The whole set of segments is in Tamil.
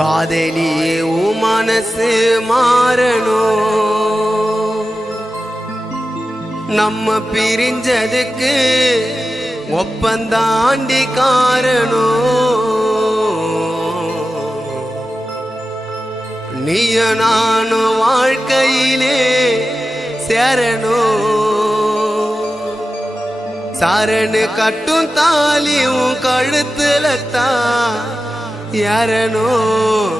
காதலியே உன் மனசு மாறணும். நம்ம பிரிஞ்சதுக்கு ஒப்பந்தாண்டி காரணம். நீய நானும் வாழ்க்கையிலே சேரணும். சரணு கட்டும் தாலி உன் கழுத்துல தான் யாரணும்.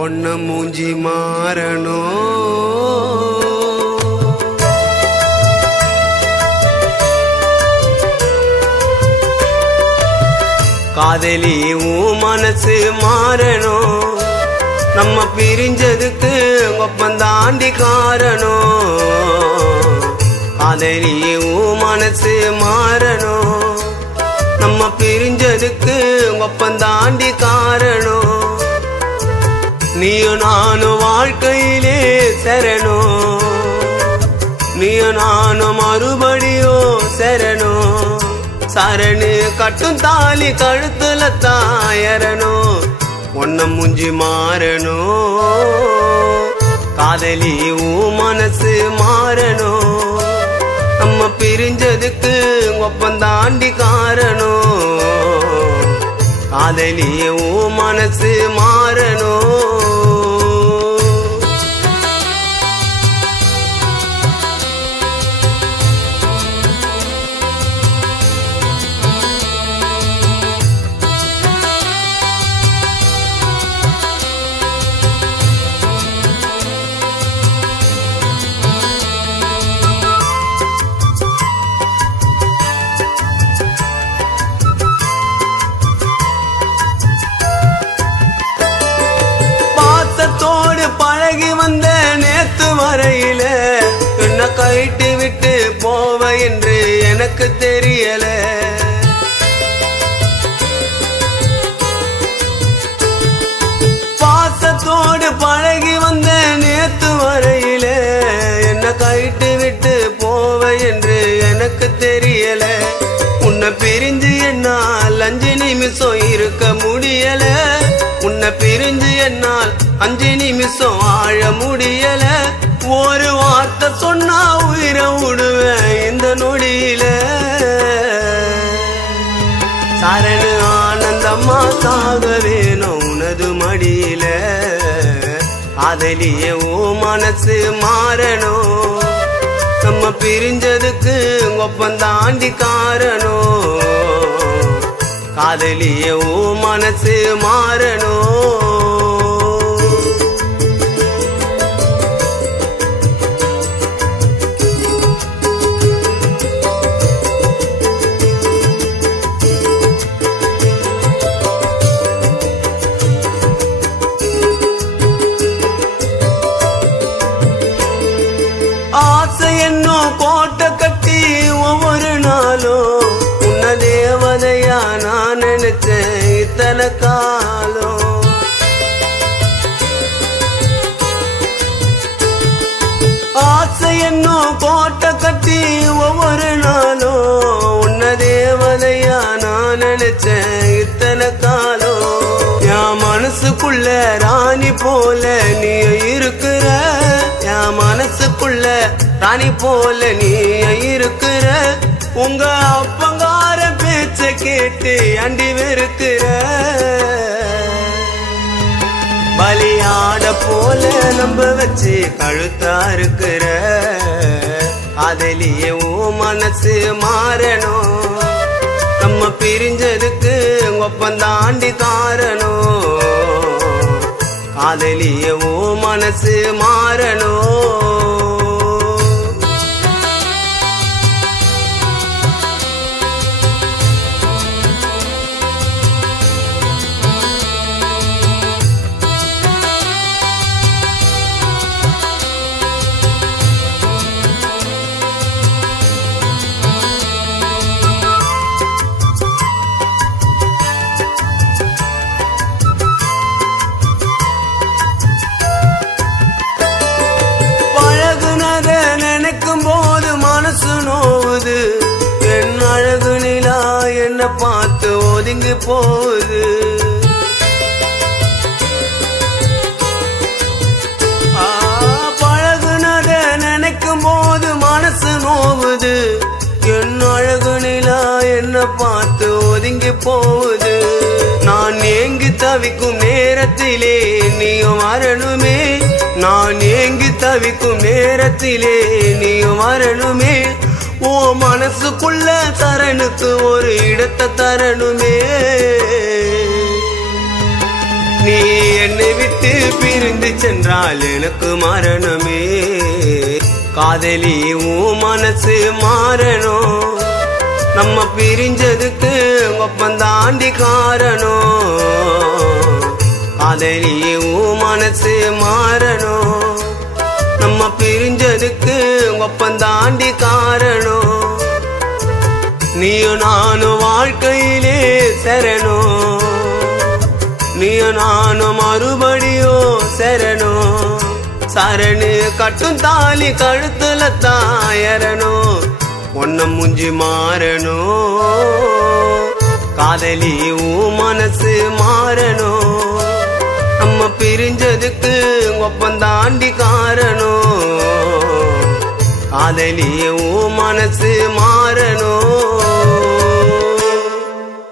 ஒன்ன மூஞ்சி மாறணும். காதலி உன் மனசு மாறணும். நம்ம பிரிஞ்சதுக்கு ஒப்பந்தாண்டி காரணம். காதலி உன் மனசு மாறணும். நம்ம பிரிஞ்சதுக்கு ஒப்பந்தாண்டி காரணம். நீயும் நானும் வாழ்க்கையிலே சரணம். நீயும் நானும் மறுபடியும் சரணம். சரணு கட்டும் தாலி கழுத்துல தாயரணும். ஒன்ன மூஞ்சி மாறணும். காதலி உன் மனசு மாறணும். நம்ம பிரிஞ்சதுக்கு ஒப்பந்தாண்டி காரணம். காதலி உன் மனசு மாறணும். பழகி வந்த நேத்து வரையில என்ன கைட்டு விட்டு போவ என்று எனக்கு தெரியல. பாசத்தோடு பழகி வந்த நேத்து வரையில என்ன கைட்டு விட்டு போவ என்று எனக்கு தெரியல. உன்னை பிரிஞ்சு என்னால் 5 நிமிஷம் இருக்க முடியல. உன்னை பிரிஞ்சு என்னால் 5 நிமிஷம் வாழ முடியல. ஒரு வார்த்தை சொன்னா உயிரை விடுவேன் இந்த நொடியில. சரணு ஆனந்தமா சாக வேணும் உனது மடியில. காதலியே உன் மனசு மாறணும். நம்ம பிரிஞ்சதுக்கு ஒப்பந்தாண்டி காரணம். காதலியே உன் மனசு மாறணும். ஆசை என்னும் கோட்டை கட்டி ஒவ்வொரு நாளும் உன்ன தேவதையா நான் நினைச்சேன் இத்தனை காலம். ஆசை என்னும் கோட்டை கட்டி ஒவ்வொரு நாளும் உன்ன தேவதையா நான் நினைச்சேன் இத்தனை காலம். என் மனசுக்குள்ள ராணி போல நீ இருக்கிற. என் மனசுக்குள்ள ராணி போல நீ இருக்கிற. உங்க அப்பங்கார பேச்ச கேட்டு அண்டி வெறுக்கிற. பலியாட போல நம்ப வச்சு கழுத்தா இருக்கிற. காதலியே உன் மனசு மாறணும். நம்ம பிரிஞ்சதுக்கு ஒப்பந்தாண்டி காரணம். காதலியே உன் மனசு மாறணும். என்ன பார்த்து ஒதுங்கி போகுது. என்ன பார்த்து ஒதுங்கி போகுது. நான் ஏங்கி தவிக்கும் நேரத்திலே நீயும் வரணுமே. நான் ஏங்கி தவிக்கும் நேரத்திலே நீயும் வரணுமே. ஓ மனசுக்குள்ள சரணுக்கு ஒரு இடத்தை தரணுமே. நீ என்னை விட்டு பிரிந்து சென்றால் எனக்கு மரணமே. காதலி உன் மனசு மாறணும். நம்ம பிரிஞ்சதுக்கு ஒப்பந்தாண்டி காரணம். காதலி உன் மனசு மாறணும். நம்ம பிரிஞ்சதுக்கு ஒப்பந்தாண்டி காரணம். நீயும் நானும் வாழ்க்கையிலே சரணும். நீயும் நானும் மறுபடியும் சரணும். சரணு கட்டும் தாலி கழுத்துல தாயரணும். ஒன்ன முஞ்சி மாறணும். காதலி உன் மனசு மாறணும். நம்ம பிரிஞ்சதுக்கு ஒப்பந்தாண்டி காரணம். காதலி உன் மனசு மாறணும்.